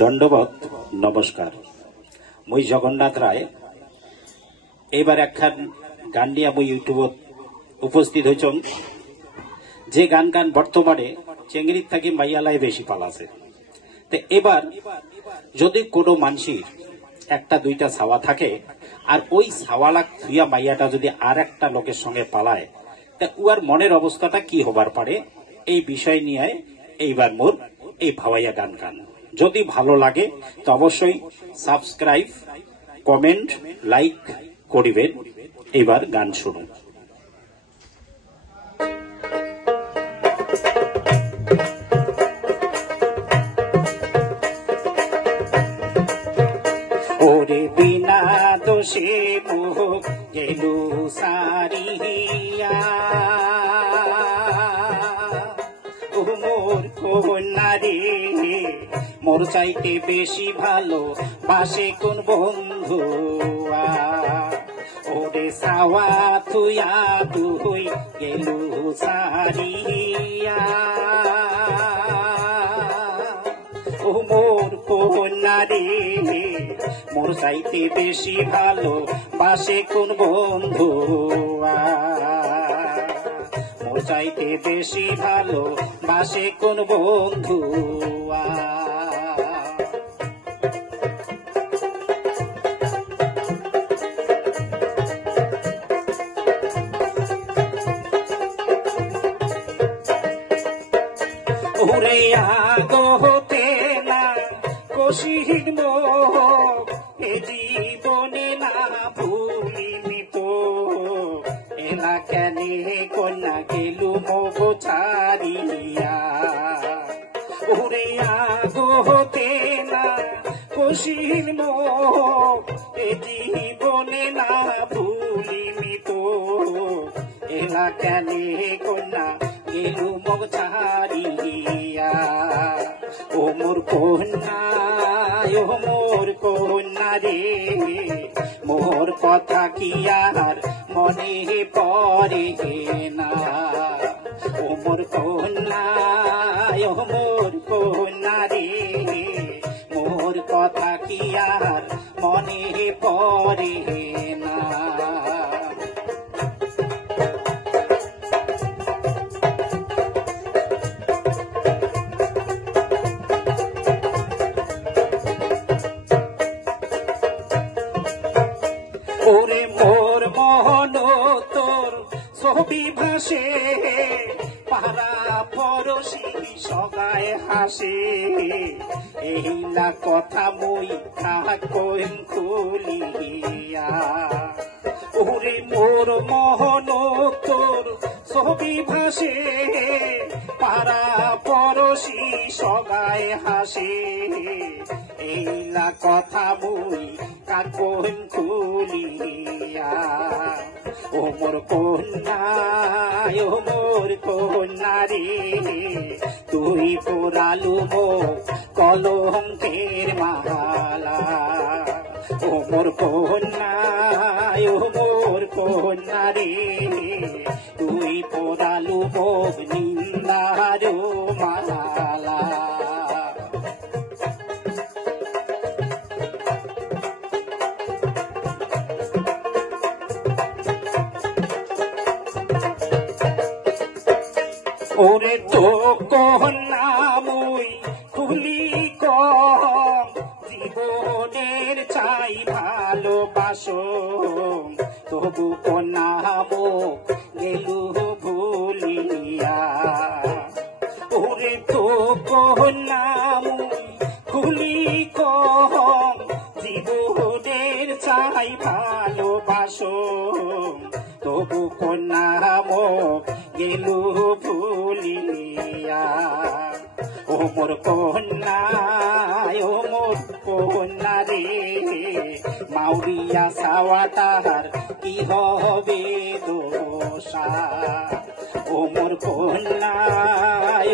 दंडवत नमस्कार। मुई जगन्नाथ राय एबार एकखान गान निये मुई यूट्यूबत उपस्थित हইছং जे गान गान बर्तमाने चेंगड़िर थाकी माइयालाई बेशी पालाছে। तो एबार যদি কোনো মানুষের একটা দুইটা ছাওয়া থাকে আর ওই ছাওয়ালা থুইয়া মাইয়াটা যদি আর একটা লোকের সঙ্গে পালায় তা উয়ার মনের অবস্থাটা কি হবার পারে এই বিষয় নিয়ে এইবার মোর এই ভাওয়াইয়া গান গান। যদি ভালো লাগে তো অবশ্যই সাবস্ক্রাইব কমেন্ট লাইক করিবেন। এবার গান শুনুন। ওরে বিনা দোষে মোহ গেলু সারিয়া ও মোর কন্যারে মোর চাইতে বেশি ভালো বাসে কোন বন্ধু ওরে সাওয়া তুইয়া তুই গেলু সারিয়া ও মোর কন্যারে মোর চাইতে বেশি ভালো বাসে কোন বন্ধু মোর চাইতে বেশি ভালো বাসে কোন বন্ধু ওরে আগতে না কশির মোহ এ জীবনে না ভুলিমি তো এলা কেনে কন্যা গেলু মোহ ছাড়িয়া ওরে আগতে না কশির মোহ এ জীবনে না ভুলিমি তো এলা কেনে কন্যা গেলু মোহ ছাড়িয়া ও মোর কন্যা ও মোর কন্যা রে মোর কথা কি আর মনে পড়ে না ও মোর কন্যা ও মোর কন্যা রে মোর কথা কি আর মনে পড়ে না ওরে মোর মোহন তোর ছবি ভাসে পাড়া পড়শি সগায় হাসে এই না কথা মুই কইম খুলিয়া ওরে মোর মোহন তোর ছবি ভাসে পাড়া পড়শি সগায় হাসে এই না কথা মুই কইম খুলিয়া ও মোর কন্যা ও মোর কন্যা রে তুই পোড়ালু মো কলঙ্কের মালা ও মোর কন্যা ও মোর কন্যা রে তুই পোড়ালু মো নিন্দার মালা ওরে তো কন্যা মুই খুলি কম জীবনের চাই ভালোবাসো তবু কন্যা মো গেলু ভুলিয়া ওরে তো কন্যা মুই খুলি কম জীবনের চাই ভালোবাসো তবু কন্যা মো গেলু ভুলিয়া ও মোর কন্যা ও মোর কন্যা রে মাউরিয়া সাওয়াটার কি হবে দোষা ও মোর কন্যা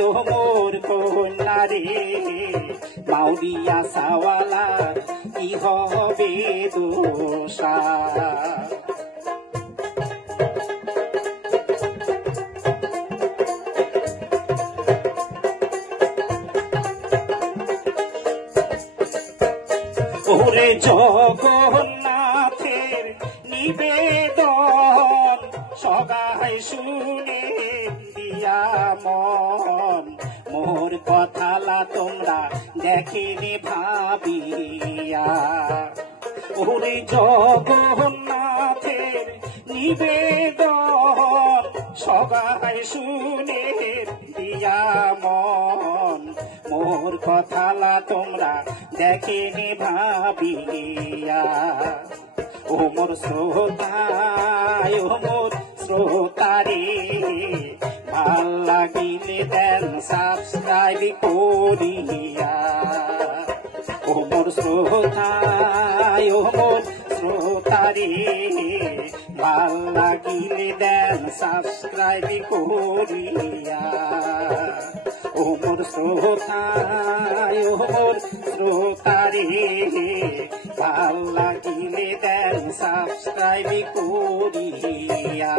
ও মোর কন্যা রে মাউরিয়া সাওয়ালার কি হবে দোষা ওরে জগন্নাথের নিবেদন সগায় শুনে দিয়া মন মোর কথালা তোমরা দেখেনি ভাবিয়া ওরে জগন্নাথের নিবেদন সগায় শুনে দিয়া মন মোর কথালা তোমরা দেখেনি ভাবিয়া ও মোর শ্রোতায় ও মোর শ্রোতারে ভাল লাগিলে দেন সাবস্ক্রাইব করিয়া ও মোর শ্রোতায় ও মোর শ্রোতারে ভাল লাগিলে দেন সাবস্ক্রাইব করিয়া ও মোর শ্রোতায় ও মোর শ্রোতারে ভাল লাগিলে দেন সাবস্ক্রাইব করিয়া